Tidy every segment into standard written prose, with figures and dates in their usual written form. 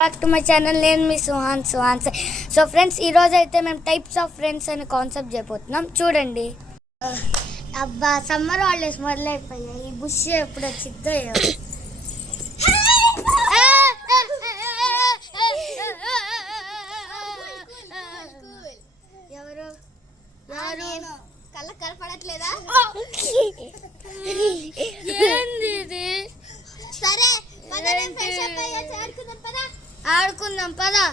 Back to my channel. నేను మీ Suhan. So friends, ఈరోజు అయితే మేము టైప్స్ ఆఫ్ ఫ్రెండ్స్ అనే కాన్సెప్ట్ చేయబోతున్నాం. చూడండి. అబ్బా, సమ్మర్ హాలిడేస్ మొదలైపోయాయి. ఈ బుష్ ఎప్పుడు వచ్చిద్దో ఎవరు కళ్ళ కనపడట్లేదా? ఏంది ఇది? సరే ఆడుకుందాం పదా.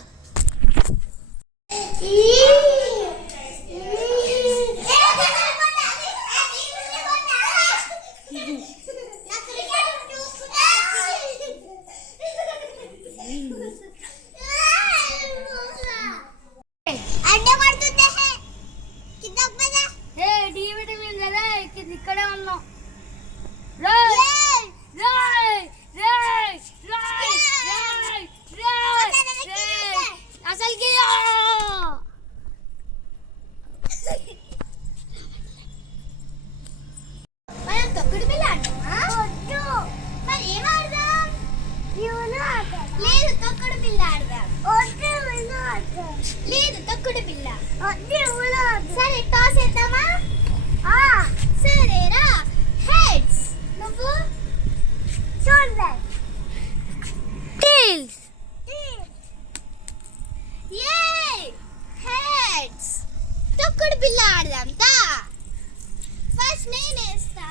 డి విటమిన్ కదా, ఇక్కడే ఉన్నాం. అసలుకి మనం తొక్కుడు బిళ్ళ ఆడతామా? మరి ఏం ఆడదాం? లేదు, తొక్కుడు బిళ్ళ ఆడదాం. లేదు, తొక్కుడు బిళ్ళ. సరే, టాస్ వేద్దామా? సరేరా. హెడ్స్. నువ్వు టేల్స్. హెడ్స్. తొక్కుడు బిళ్ళ ఆడదాం. ఫస్ట్ నేను వేస్తా.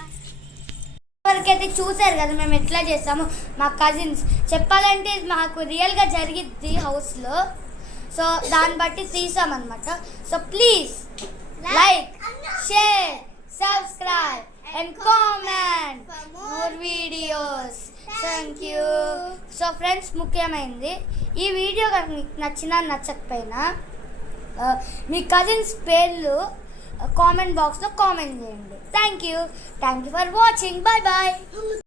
వరకైతే చూసారు కదా మేము ఎట్లా చేస్తాము. మా కజిన్స్ చెప్పాలంటే మాకు రియల్గా జరిగిద్ది హౌస్లో. సో దాన్ని బట్టి తీసామన్నమాట. So please like, share, subscribe and comment more videos. Thank you. So friends, ముఖ్యమైనది, ఈ వీడియో కనుక మీకు నచ్చినా నచ్చకపోయినా మీ కజిన్స్ పేర్లు కామెంట్ బాక్స్లో కామెంట్ చేయండి. Thank you for watching. Bye bye.